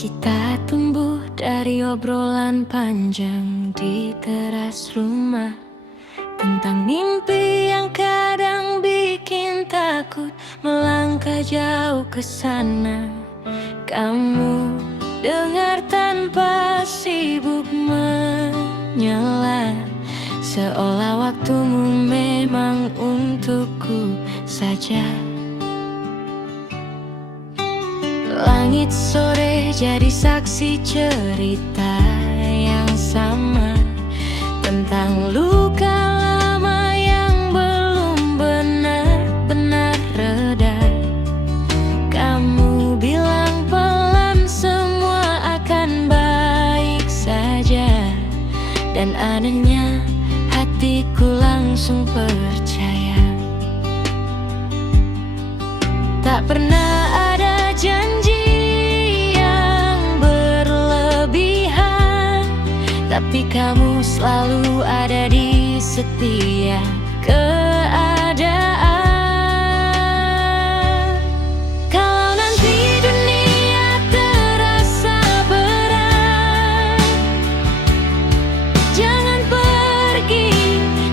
Kita tumbuh dari obrolan panjang di teras rumah, tentang mimpi yang kadang bikin takut melangkah jauh ke sana. Kamu dengar tanpa sibuk menyela, seolah waktumu memang untukku saja. Langit sore jadi saksi cerita yang sama, tentang luka lama yang belum benar-benar reda. Kamu bilang pelan semua akan baik saja, dan anehnya hatiku langsung percaya. Tak pernah ada janji yang berlebihan, tapi kamu selalu ada di setiap keadaan. Kalau nanti dunia terasa berat, jangan pergi,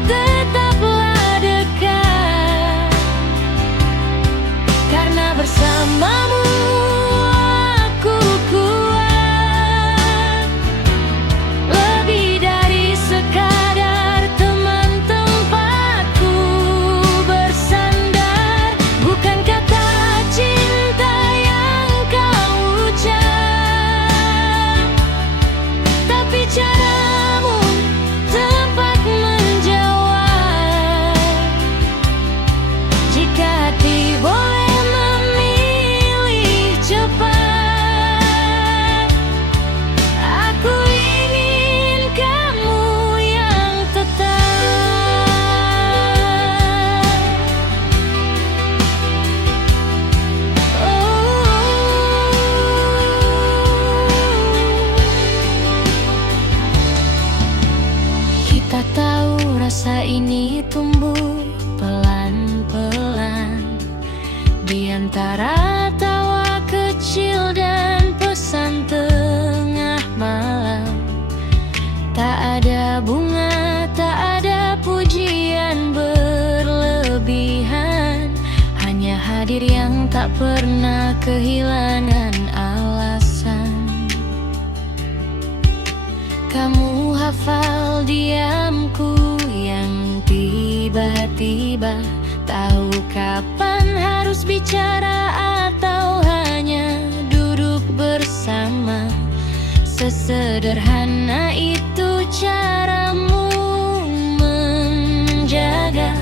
tetaplah dekat, karena bersamamu aku kuat. Lebih dari sekadar teman tempatku bersandar, bukan kata cinta yang kau ucap, tapi caramu tepat menjawab. Jika hati boleh memilih cepat, aku ingin kamu yang tetap. Kita tahu rasa ini tumbuh pelan-pelan di antara tawa kecil dan pesan tengah malam. Tak ada bunga, tak ada pujian berlebihan, hanya hadir yang tak pernah kehilangan alasan. Kamu hafal diamku yang tiba-tiba, tahu kapan harus bicara atau hanya duduk bersama. Sesederhana itu caramu menjaga,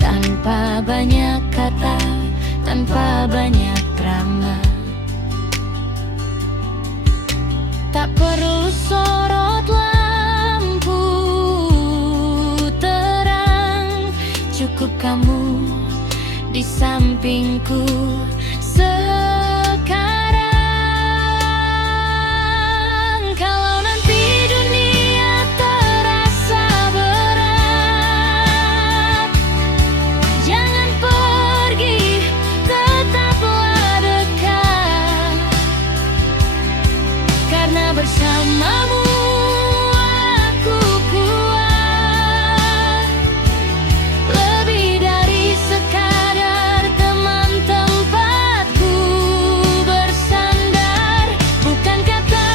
tanpa banyak kata, tanpa banyak drama. Tak perlu sorot lampu terang, cukup kamu di sampingku sekarang. Kalau nanti dunia terasa berat, jangan pergi, tetaplah dekat, karena bersamamu aku kuat. Lebih dari sekadar teman tempatku bersandar, bukan kata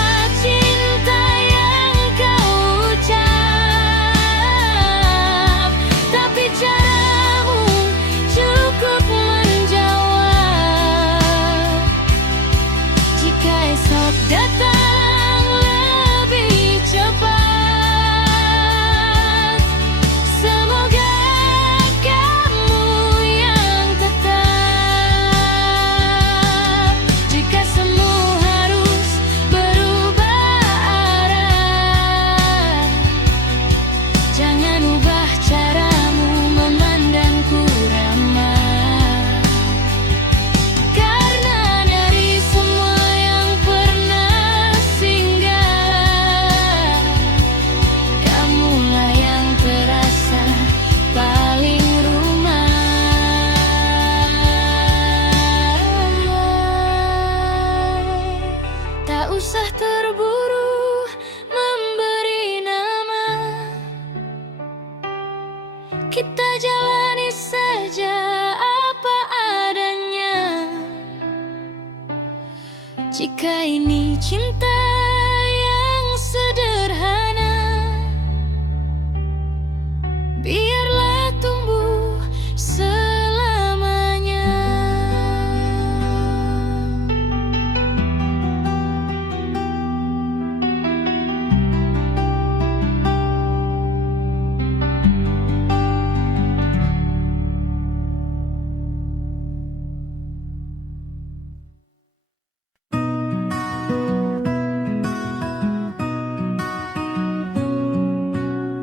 cinta yang kau ucap, tapi caramu cukup menjawab. Jika esok datang lebih cepat, semoga kamu yang tetap. Jika semua harus berubah arah, jangan ubah caramu memandangku ramah, karena dari semua yang pernah usah terburu memberi nama. Kita jalani saja apa adanya. Jika ini cinta yang sederhana, biarlah tumbuh selamanya.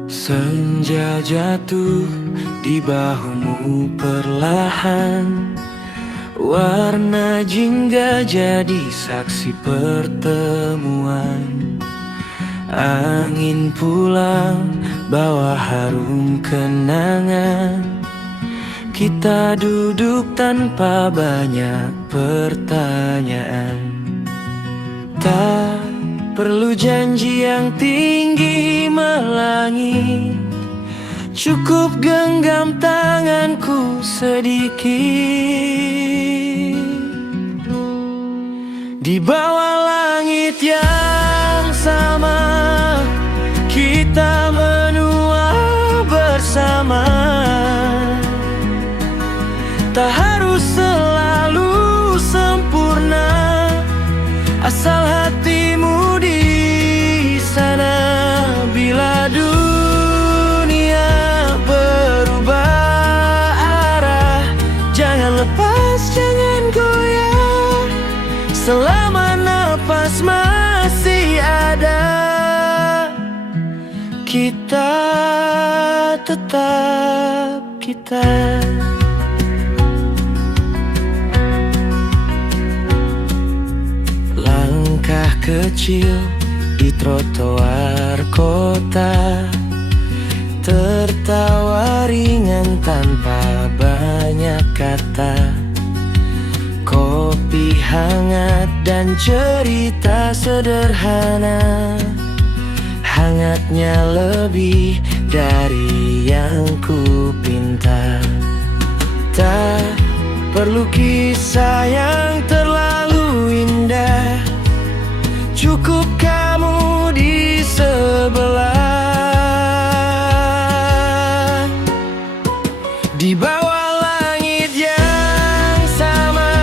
Senja jatuh di bahumu perlahan, warna jingga jadi saksi pertemuan. Angin pulang bawa harum kenangan. Kita duduk tanpa banyak pertanyaan. Tak perlu janji yang tinggi melangit, cukup genggam tanganku sedikit. Di bawah langit yang sama, kita menua bersama. Tak harus selalu sempurna, asal hatimu di sana. Bila dunia berubah arah, jangan lepas, jangan goyah. Selama nafas masih ada, kita tetap kita. Langkah kecil di trotoar kota, tertawa ringan tanpa banyak kata. Kopi hangat dan cerita sederhana, hangatnya lebih dari yang ku pinta. Tak perlu kisah yang terlalu indah, cukup kamu di sebelah. Di bawah langit yang sama,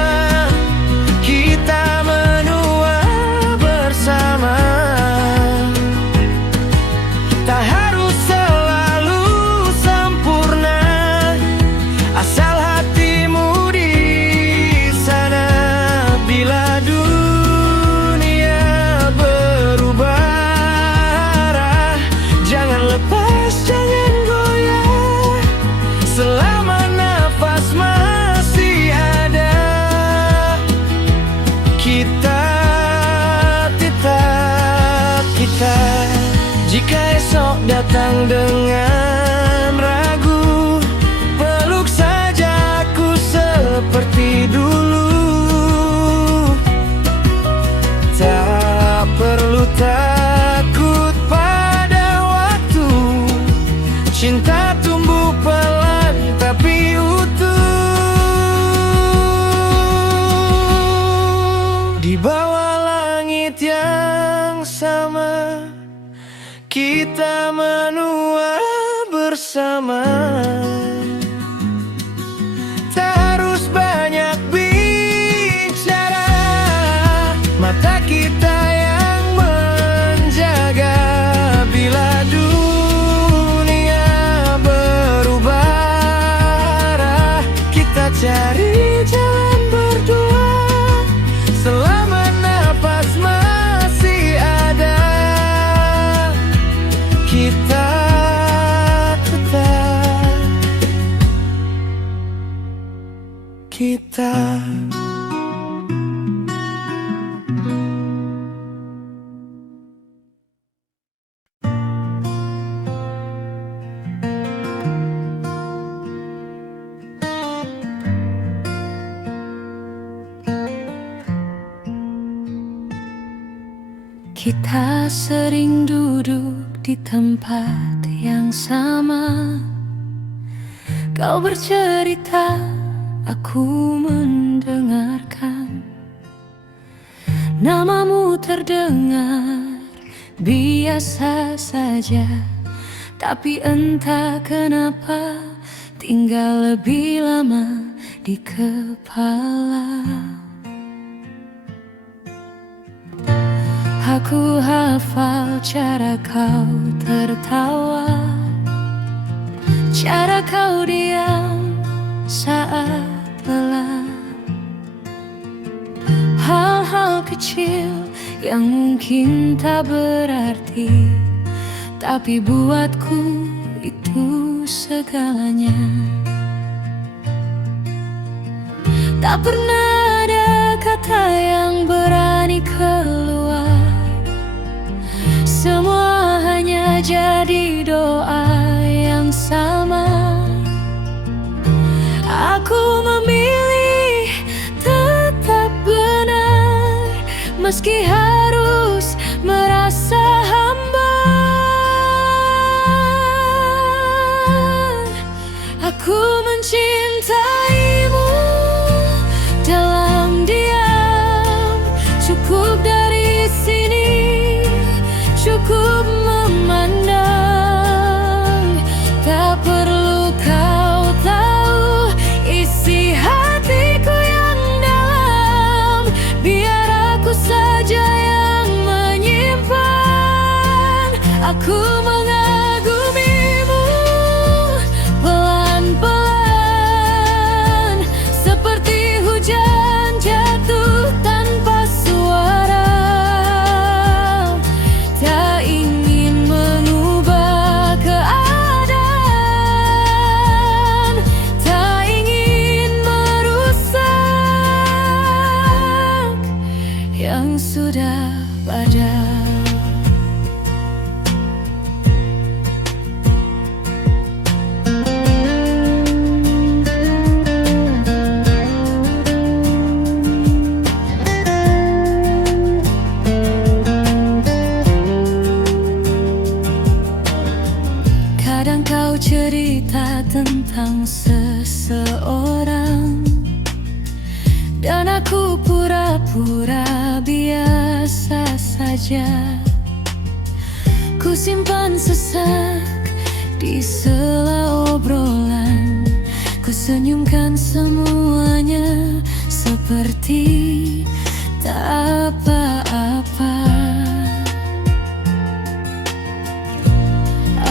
kita menua bersama. Tak harus selalu sempurna, asal hatimu di sana. Bila dunia berubah arah, jangan lepas, jangan goyah. Selama nafas masih ada, kita tetap kita. Jika esok datang dengan ragu, peluk saja aku seperti dulu. Tak perlu takut pada waktu, cinta tumbuh pelan tapi utuh. Di bawah langit yang sama, kita menua bersama. Tak harus banyak bicara, mata kita yang menjaga. Bila dunia berubah arah, kita cari jalan berdua. Selama nafas masih ada, kita tetap kita. Kita sering duduk di tempat yang sama. Kau bercerita, aku mendengarkan. Namamu terdengar biasa saja, tapi entah kenapa tinggal lebih lama di kepala. Aku hafal cara kau tertawa, cara kau diam saat lelah. Hal-hal kecil yang mungkin tak berarti, tapi buatku itu segalanya. Tak pernah ada kata yang berani keluar, semua hanya jadi doa yang sama. Aku memilih tetap benar, meski harus merasa hamba. Aku mencintaimu dalam diam, cukup dari sini, cukup memandang. Tak perlu kau tahu isi hatiku yang dalam, biar aku saja yang menyimpan. Aku mengagumimu pelan-pelan, seperti hujan jatuh tanpa suara. Tak ingin mengubah keadaan, tak ingin merusak yang sudah ada. Kadang kau cerita tentang seseorang, dan aku pura-pura biasa saja. Ku simpan sesak di sela obrolan, ku senyumkan semuanya seperti tak apa-apa.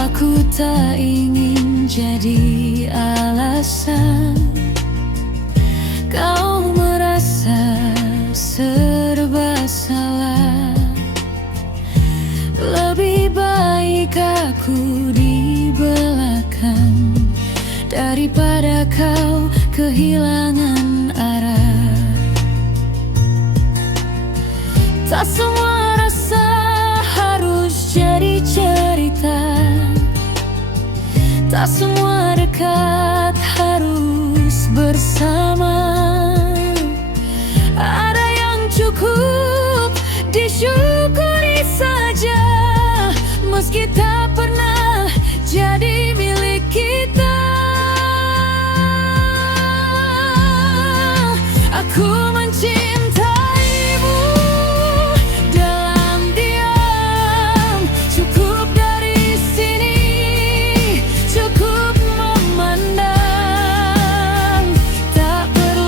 Aku tak ingin jadi alasan kau merasa serba salah. Lebih baik aku di belakang daripada kau kehilangan arah. Tak semua rasa harus jadi cerita, tak semua dekat harus bersama. Ada yang cukup disyukuri saja, meski tak pernah jadi milik kita. Aku mencintaimu dalam diam, cukup dari sini, cukup memandang. Tak perlu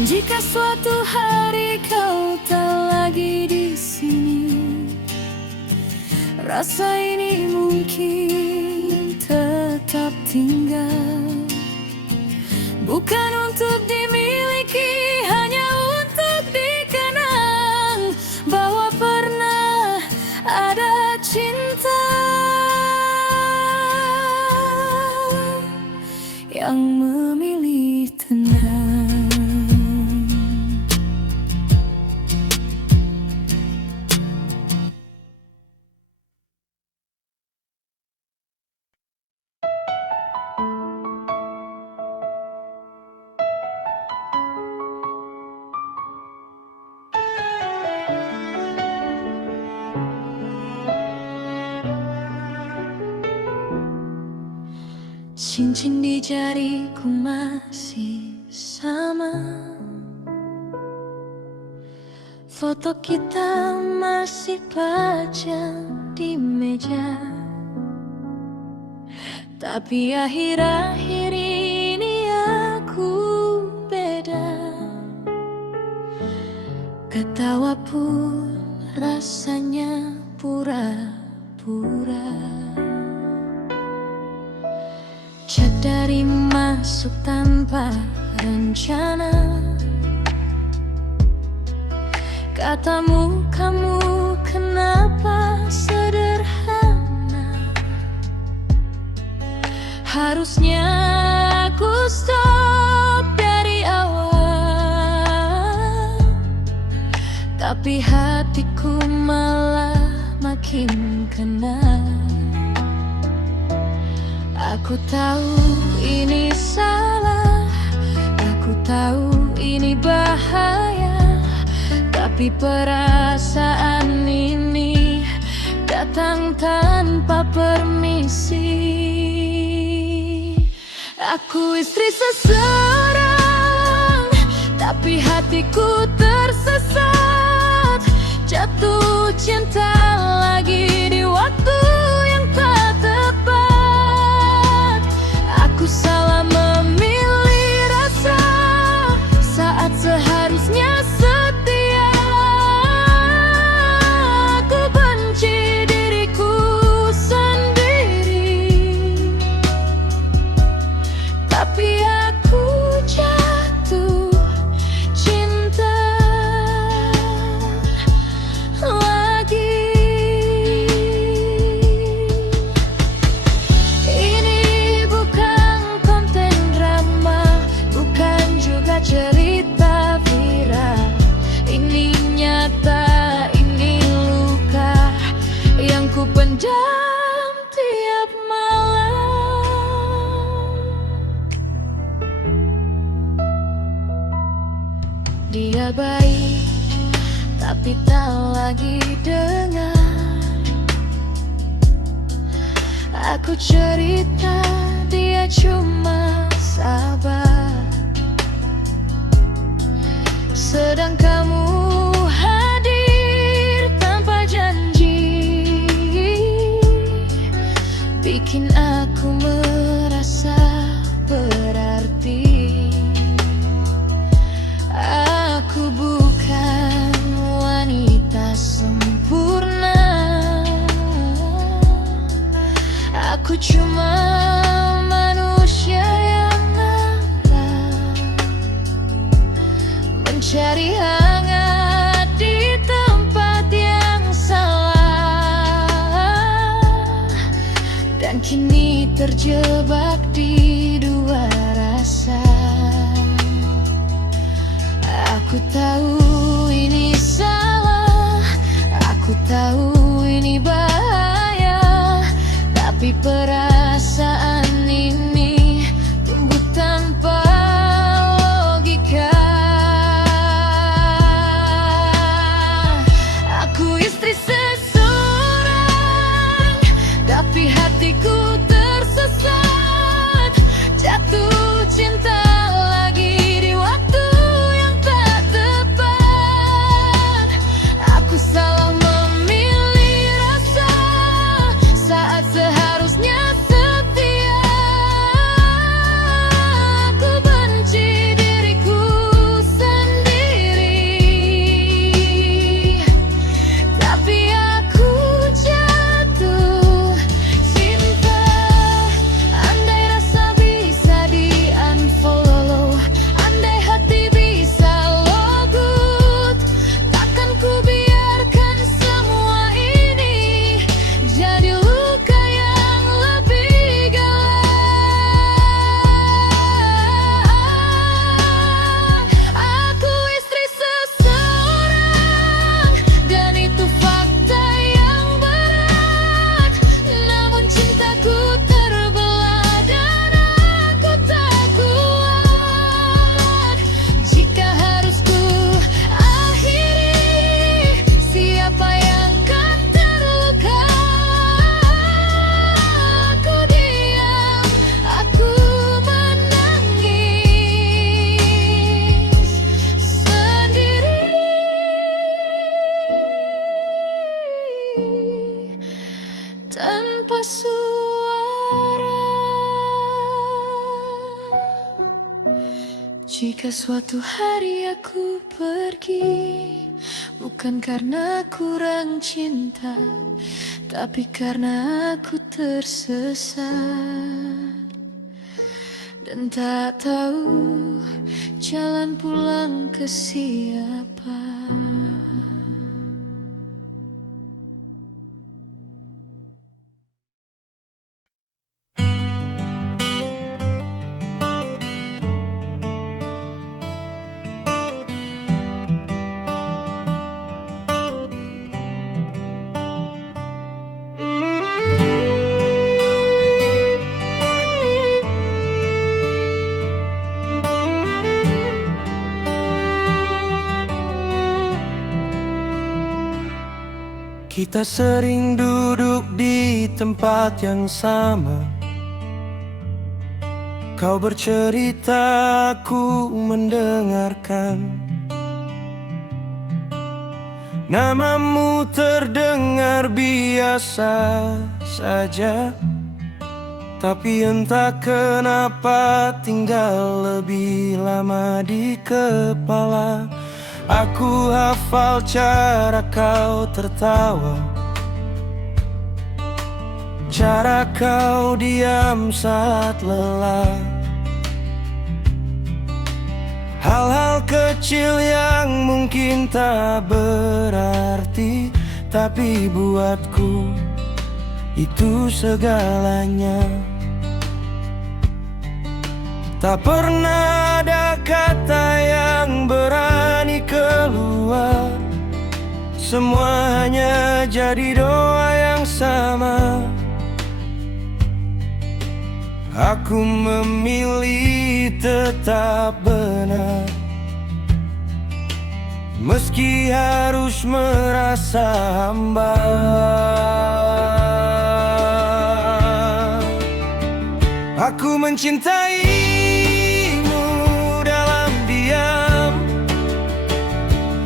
Dan jika suatu hari kau tak lagi di sini, rasa ini mungkin tetap tinggal. Bukan untuk dimiliki, hanya untuk dikenang bahwa pernah ada cinta yang memilih tenang. Cincin di jariku masih sama, foto kita masih pajang di meja. Tapi akhir-akhir ini aku beda. Ketawa pun rasanya pura-pura. Chat dari masuk tanpa rencana. Katamu kamu kenapa sederhana. Harusnya aku stop dari awal, tapi hatiku malah makin kena. Aku tahu ini salah, aku tahu ini bahaya, tapi perasaan ini datang tanpa permisi. Aku istri seseorang, tapi hatiku tersesat. Jatuh cinta lagi di waktu yang tak tepat. Aku salah memilih rasa saat seharusnya setia. Aku benci diriku sendiri, tapi aku jatuh cinta lagi. Ini bukan konten drama, bukan juga cerita viral. Ini nyata, ini luka yang ku pendam tiap malam. Dia baik, tapi tak lagi dengar aku cerita, dia cuma sabar. Sedang kamu hadir tanpa janji, bikin aku merasa berarti. Aku bukan wanita sempurna, aku cuma manusia yang lemah, mencari hangat di tempat yang salah, dan kini terjebak di dua rasa. Aku tahu ini salah, aku tahu ini bahaya, tapi perasaan ini tumbuh tanpa logika. Aku istri seseorang, tapi hatiku tersesat. Jika suatu hari aku pergi, bukan karena kurang cinta, tapi karena aku tersesat dan tak tahu jalan pulang ke siapa. Kita sering duduk di tempat yang sama. Kau bercerita, aku mendengarkan. Namamu terdengar biasa saja, tapi entah kenapa tinggal lebih lama di kepala. Aku hafal cara kau tertawa, cara kau diam saat lelah. Hal-hal kecil yang mungkin tak berarti, tapi buatku itu segalanya. Tak pernah ada kata yang berani keluar, semua hanya jadi doa yang sama. Aku memilih tetap benar, meski harus merasa hamba. Aku mencintaimu dalam diam,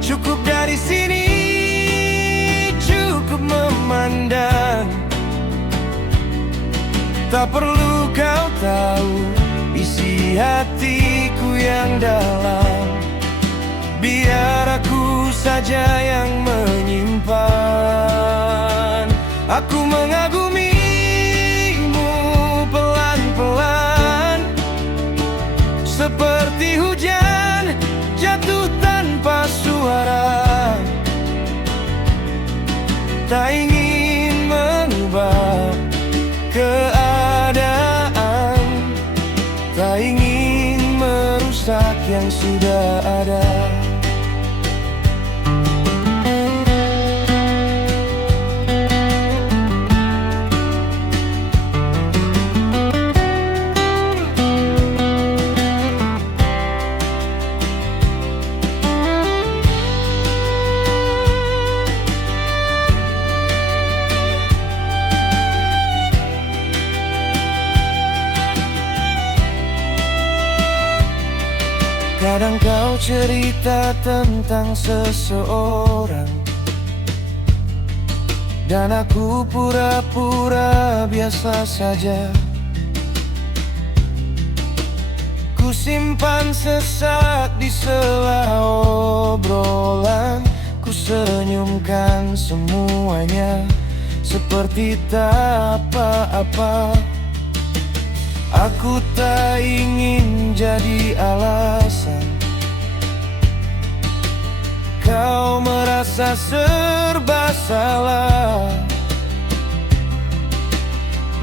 cukup dari sini, cukup memandang. Tak perlu kau tahu isi hatiku yang dalam, biar aku saja yang menyimpan. Aku mengagumimu pelan-pelan, seperti hujan jatuh tanpa suara. Tak ingin mengubah keadaan, tak ingin merusak yang sudah ada. Kadang kau cerita tentang seseorang, dan aku pura-pura biasa saja. Ku simpan sesak di sela obrolan, ku senyumkan semuanya seperti tak apa-apa. Aku tak ingin jadi alasan kau merasa serba salah.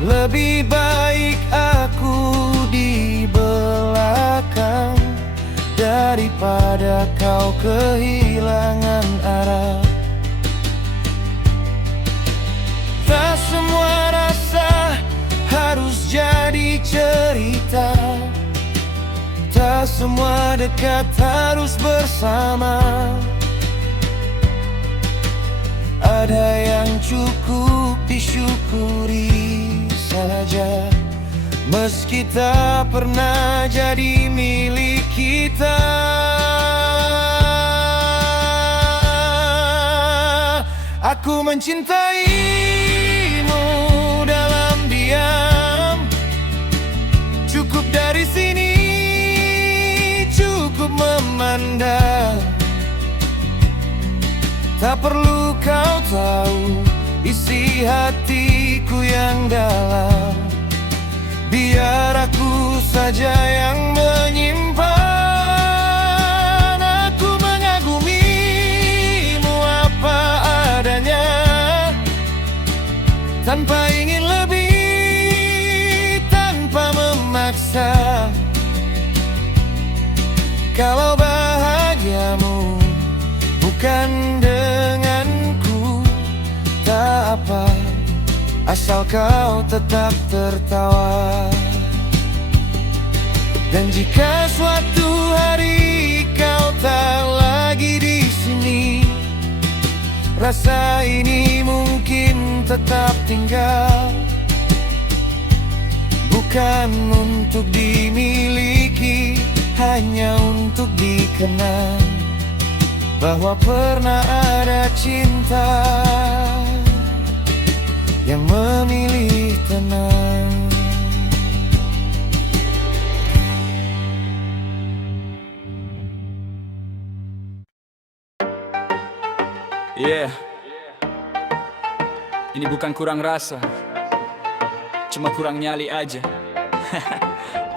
Lebih baik aku di belakang daripada kau kehilangan arah. Tak semua rasa harus jadi cerita, tak semua dekat harus bersama. Ada yang cukup disyukuri saja, meski tak pernah jadi milik kita. Aku mencintaimu dalam diam, cukup dari sini, cukup memandang. Tak perlu kau tahu isi hatiku yang dalam, biar aku saja yang menyimpan. Aku mengagumimu apa adanya, tanpa ingin lebih, tanpa memaksa. Kalau bahagiamu bukan denganku, tak apa, asal kau tetap tertawa. Dan jika suatu hari kau tak lagi di sini, rasa ini mungkin tetap tinggal, bukan untuk dimiliki, hanya untuk dikenang bahwa pernah ada cinta yang memilih tenang. Yeah, ini bukan kurang rasa, cuma kurang nyali aja.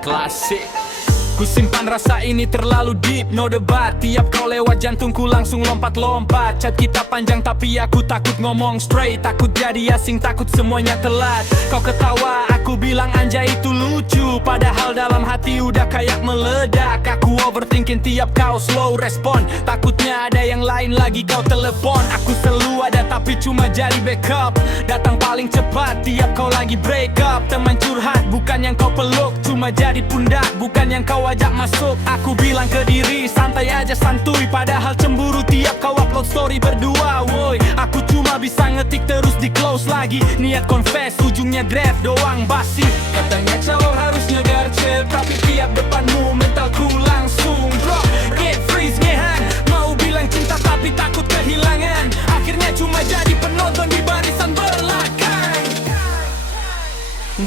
Klasik. Ku simpan rasa ini terlalu deep, no debat. Tiap kau lewat jantungku langsung lompat-lompat. Chat kita panjang tapi aku takut ngomong straight. Takut jadi asing, takut semuanya telat. Kau ketawa, aku bilang anjay itu lucu, padahal dalam hati udah kayak meledak. Aku overthinking tiap kau slow respon. Takutnya ada yang lain lagi kau telepon. Aku selalu ada tapi cuma jadi backup. Datang paling cepat tiap kau lagi break up. Teman curhat bukan yang kau peluk, cuma jadi pundak bukan yang kau ajak masuk. Aku bilang ke diri santai aja santuy, padahal cemburu tiap kau upload story berdua. Woi, aku cuma bisa ngetik terus di close lagi. Niat confess ujungnya draft doang basi. Katanya cowok harusnya garcel, tapi tiap depanmu mentalku langsung drop. Get freeze ngehang, mau bilang cinta tapi takut kehilangan. Akhirnya cuma jadi penonton di barisan belakang.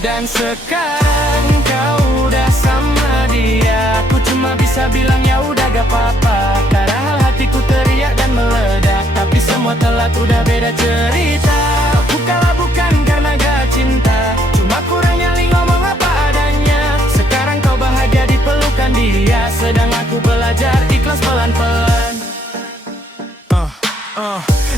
Dan sekarang kau udah sama dia, aku cuma bisa bilang ya udah gak apa-apa. Padahal hatiku teriak dan meledak, tapi semua telat udah beda cerita. Aku kalah bukan karena gak cinta, cuma kurang nyali ngomong apa adanya. Sekarang kau bahagia di pelukan dia, sedang aku belajar ikhlas pelan-pelan.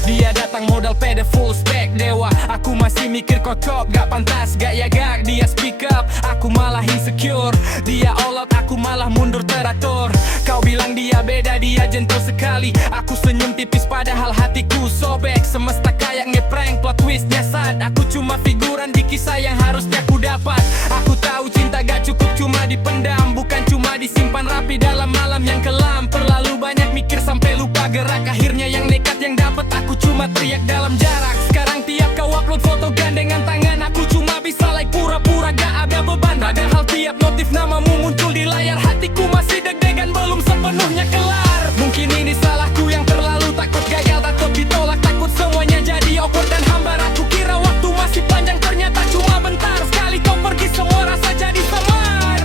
Dia datang modal pede full spec dewa. Aku masih mikir kocok, gak pantas, gak ya gak. Dia speak up, aku malah insecure. Dia all out, aku malah mundur teratur. Kau bilang dia beda, dia gentle sekali. Aku senyum tipis padahal hatiku sobek. Semesta kayak ngeprank, plot twistnya sad. Aku cuma figuran di kisah yang harusnya ku dapat. Aku tahu cinta gak cukup cuma dipendam, bukan cuma disimpan rapi dalam malam yang kelam. Terlalu banyak mikir sampai lupa gerak. Akhirnya yang nekat yang dapat, aku cuma teriak dalam jarak. Sekarang tiap kau upload foto gandengan tangan, aku cuma bisa like pura-pura gak ada beban. Padahal tiap notif namamu muncul di layar, hatiku masih deg-degan belum sepenuhnya kelar. Mungkin ini salahku yang terlalu takut gagal, takut ditolak, takut semuanya jadi awkward dan hambar. Aku kira waktu masih panjang, ternyata cuma bentar. Sekali kau pergi semua rasa jadi samar.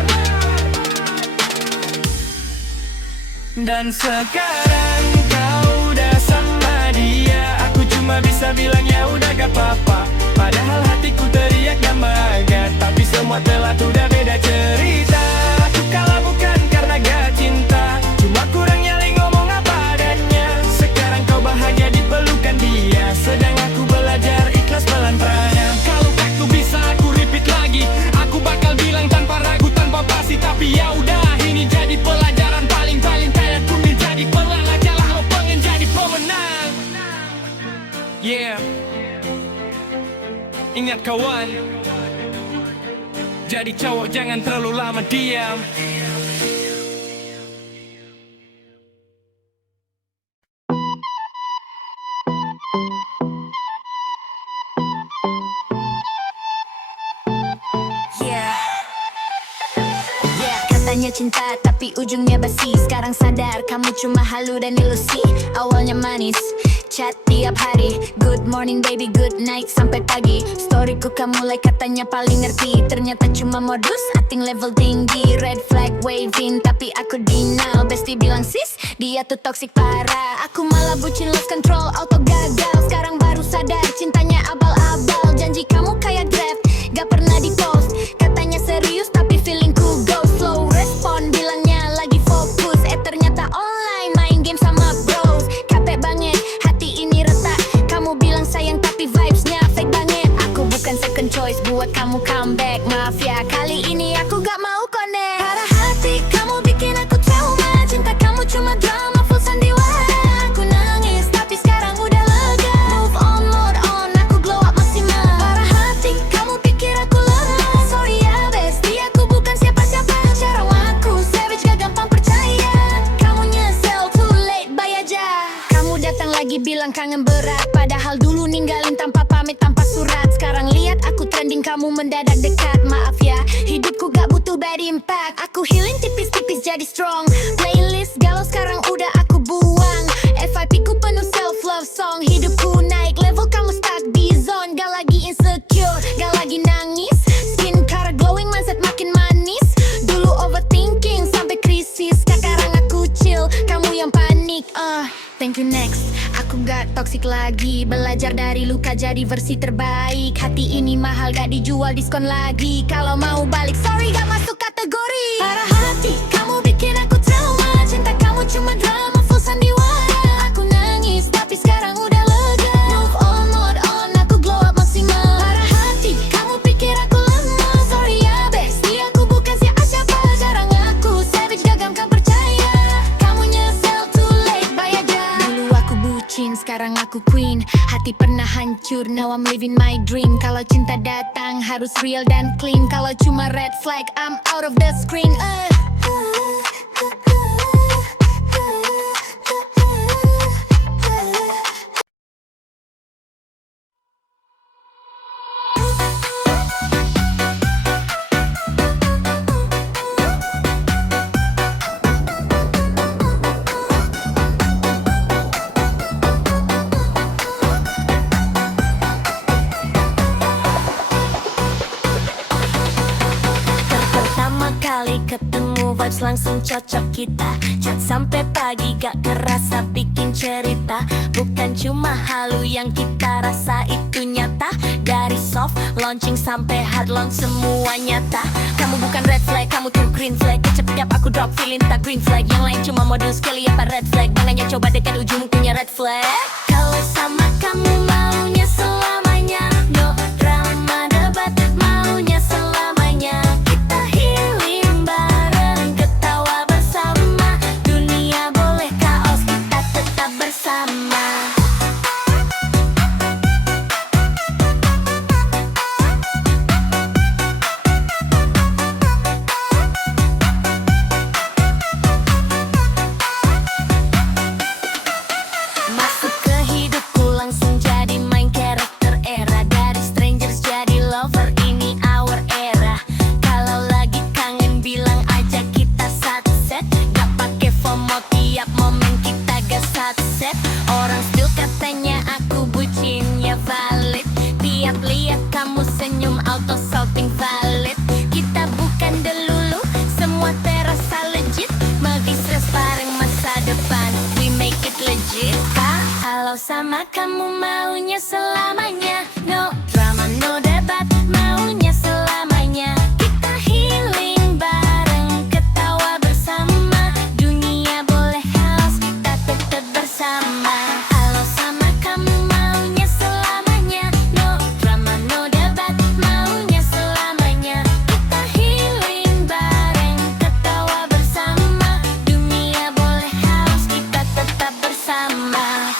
Dan sekarang kau udah sama dia, aku cuma bisa bilang ya udah gak apa-apa. Padahal hatiku teriak dan bahagia, tapi semua telat udah beda cerita. Aku kalah bukan karena gak cinta, cuma kurang nyali ngomong apa adanya. Sekarang kau bahagia di pelukan dia, sedang aku belajar ikhlas pelan-pelan. Kalau aku bisa aku repeat lagi, aku bakal bilang tanpa ragu tanpa basi. Tapi ya udah, ini jadi pelajaran paling-paling kayak ku jadi pelala. Jalan lo pengen jadi pemenang. Yeah, ingat kawan, jadi cowok jangan terlalu lama diam. Katanya cinta tapi ujungnya basi. Sekarang sadar kamu cuma halu dan ilusi. Awalnya manis, chat tiap hari, good morning baby, good night sampai pagi. Storyku kamu like katanya paling ngerti, ternyata cuma modus acting level tinggi. Red flag waving tapi aku denial. Bestie bilang sis, dia tuh toxic parah. Aku malah bucin, lost control, auto gagal. Sekarang baru sadar cintanya abal-abal. Janji kamu kayak Grab, gak pernah di post. Katanya serius tapi feelingku go slow. Respon bilangnya lagi fokus, ternyata online main game sama bros. Capek banget, hati ini retak. Kamu bilang sayang tapi vibesnya fake banget. Aku bukan second choice buat kamu comeback. Maaf ya, kali ini aku gak mau connect. Parah hati kamu bikin aku trauma. Cinta kamu cuma drama, full sandiwara. Aku nangis tapi sekarang udah lega. Move on, move on, aku glow up maksimal. Parah hati kamu pikir aku lemah. Sorry ya bestie, aku bukan siapa-siapa. Cara aku savage gak gampang percaya. Kamu nyesel, too late, bye aja. Kamu datang lagi bilang kangen berat, padahal dulu ninggalin tanpa pamit, tanpa surat. Sekarang lihat aku trending, kamu mendadak dekat. Maaf ya, hidupku gak butuh bad impact. Aku healing tipis-tipis jadi strong. Playlist galau sekarang udah aku buang. FYP ku penuh self-love song. Hidupku naik level, kamu stuck di zone. Gak lagi insecure, gak lagi nangis. Skin cara glowing, mindset makin manis. Dulu overthinking sampai krisis, sekarang aku chill, kamu yang panik. Thank you next. Aku gak toxic lagi, belajar dari luka jadi versi terbaik. Hati ini mahal gak dijual diskon lagi. Kalau mau balik sorry gak masuk kategori. Parah hati kamu bikin aku trauma. Cinta kamu cuma drama, full sandiwara. Aku nangis tapi sekarang udah lega. Move on, aku glow up maksimal. Parah hati kamu pikir aku lemah. Sorry ya bestie, aku bukan siapa-siapa. Jarang aku savage gak gampang percaya. Kamu nyesel, too late, bye aja. Dulu aku bucin, sekarang aku queen. Hati pernah hancur, now I'm living my dream. Kalau cinta datang harus real dan clean. Kalau cuma red flag, I'm out of the screen. Kali ketemu vibes langsung cocok kita. Chat sampai pagi gak kerasa bikin cerita. Bukan cuma halu yang kita rasa itu nyata. Dari soft launching sampai hard launch semua nyata. Kamu bukan red flag, kamu tuh green flag. Kecep tiap aku drop feeling tak green flag. Yang lain cuma model sekali apa red flag. Makanya coba dekat ujung punya red flag. Kalau sama kamu maunya selamanya. No drama debat, maunya selamanya. Kita healing bareng, ketawa bersama. Dunia boleh kaos, kita tetap bersama. Masuk ke hidupku langsung jadi main karakter era. Dari strangers jadi lover, ini our era. Kalau lagi kangen bilang aja kita satu set. Gak pake FOMO tiap momen kita gas satu set. Orang still katanya aku bucinnya valid. Tiap lihat kamu senyum auto salting valid. Kita bukan delulu, semua terasa legit. Magistras bareng masa depan, we make it legit. Kalau sama kamu maunya selamanya. No drama, no debat, maunya selamanya. Kita healing bareng, ketawa bersama. Dunia boleh chaos, kita tetap bersama. Kalau sama kamu maunya selamanya. No drama, no debat, maunya selamanya. Kita healing bareng, ketawa bersama. Dunia boleh chaos, kita tetap bersama.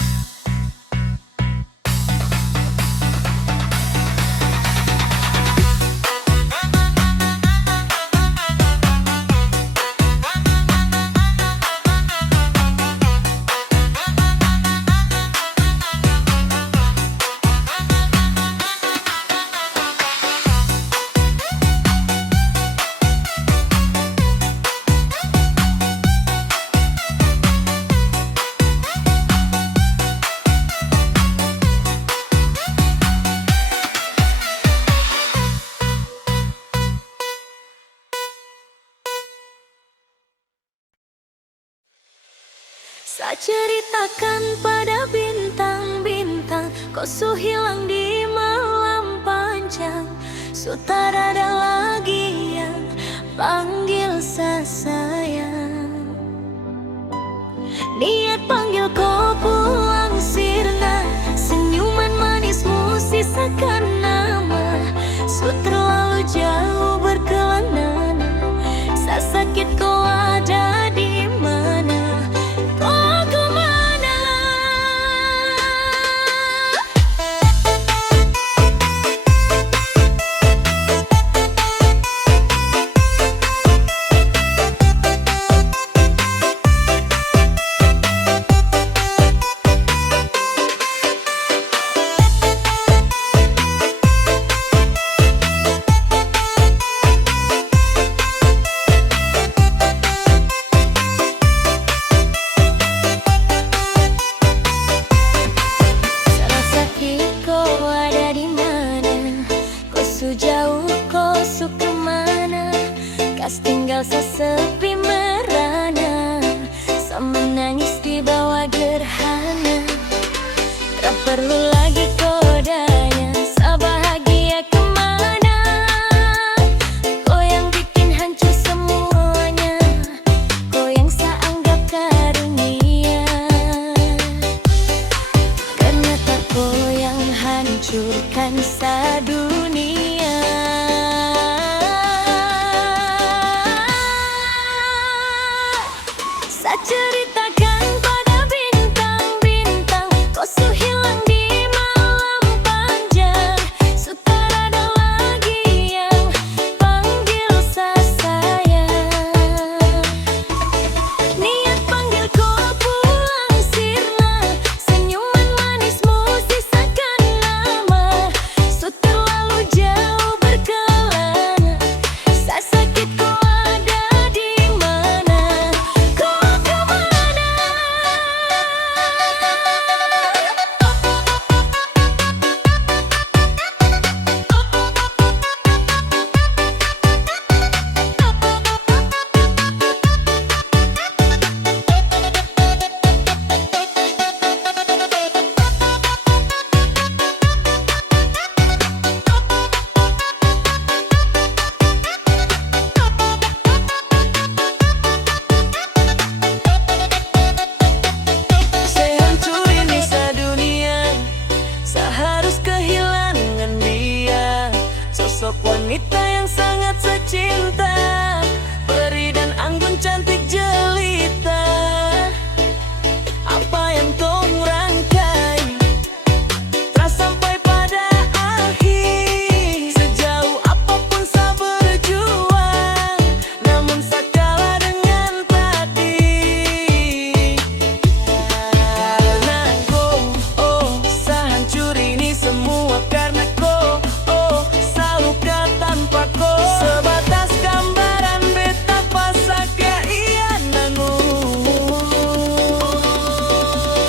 Saya ceritakan pada bintang-bintang, kau su hilang di malam panjang. Su tak ada lagi yang panggil saya sayang. Niat panggil kau pulang sirna, senyuman manismu sisakan nama. Su terlalu jauh berkelana, saya sakit kau ada di mana. Kau kemana? Jauh kau su kemana? Kas tinggal sesepi merana, sa menangis di bawah gerhana. Tak perlu lagi kodanya, sa bahagia kemana? Kau yang bikin hancur semuanya, kau yang sa anggap karunia. Karena tak kau yang hancurkan sa dunia. Saya ceritakan pada bintang-bintang, kau su hilang di malam panjang. Su tak ada lagi yang panggil saya sayang. Niat panggil kau pulang sirna, senyuman manismu sisakan nama. Su terlalu jauh berkelana, saya sakit kau ada di mana. Sosok wanita yang sangat saya cinta, peri dan anggun cantik jelita. Apa yang kau rangkai telah sampai pada akhir. Sejauh apapun saya berjuang, namun saya kalah dengan takdir. Karena kau, saya hancur ini semua karena kau. Tanpa kau, sebatas gambaran betapa sakeianmu.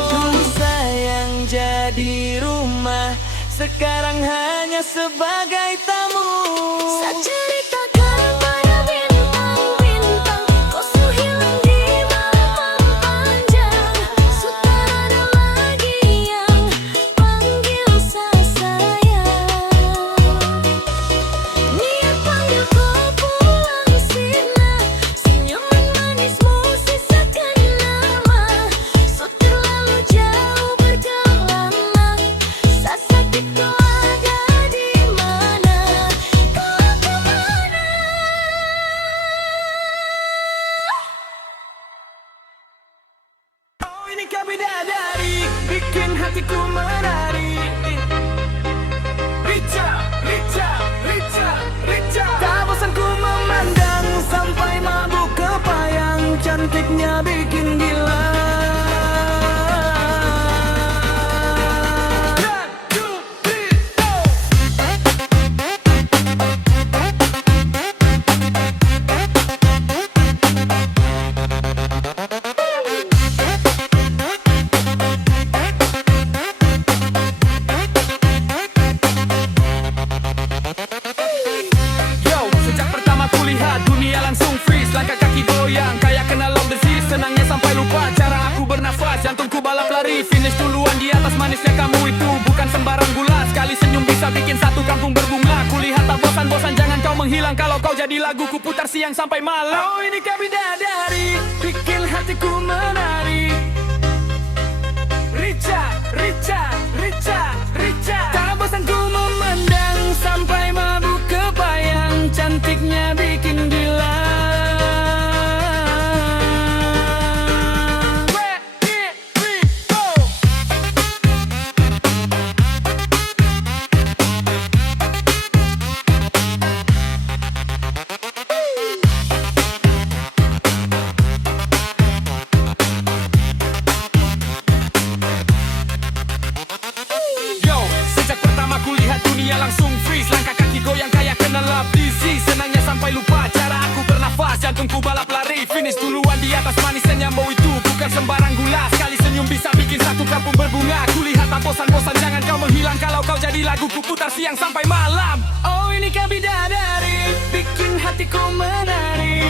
Dulu sayang jadi rumah, sekarang hanya sebagai tamu. Saya ceritakan pada bintang-bintang, kau su hilang di malam panjang. Su tak ada lagi yang panggil saya sayang. Niat panggil kau pulang sirna, senyuman manismu sisakan nama. Su terlalu jauh berkelana, sa sakit kau ada di mana. Kau kemana? Oh, ini kau bidadari, bikin hatiku menari. Rica, Rica, Rica, Rica. Tak bosan ku memandang sampai mabuk kepayang, cantiknya bikin gila. One, two, three, go. Langkah kaki goyang, kayak kena love disease. Senangnya sampai lupa cara aku bernafas. pelari. Finish duluan di atas, manisnya kamu itu bukan sembarang gula. Sekali senyum bisa bikin satu kampung berbunga. Kulihat tak bosan-bosan, jangan kau menghilang. Kalau kau jadi lagu, ku putar siang sampai malam. Oh ini kau bidadari, bikin hatiku menari. Richa, Richa, Richa, Richa. Tak bosan ku memandang sampai mabuk kebayang. Cantiknya bikin gila. Kulihat dunia langsung freeze, langkah kaki goyang kayak kena love disease. Senangnya sampai lupa cara aku bernafas, jantungku balap lari. Finish duluan di atas, manisnya bau itu bukan sembarang gula. Sekali senyum bisa bikin satu kampung berbunga. Kulihat tak bosan-bosan, jangan kau menghilang. Kalau kau jadi lagu, ku putar siang sampai malam. Oh ini kau bidadari, bikin hatiku menari.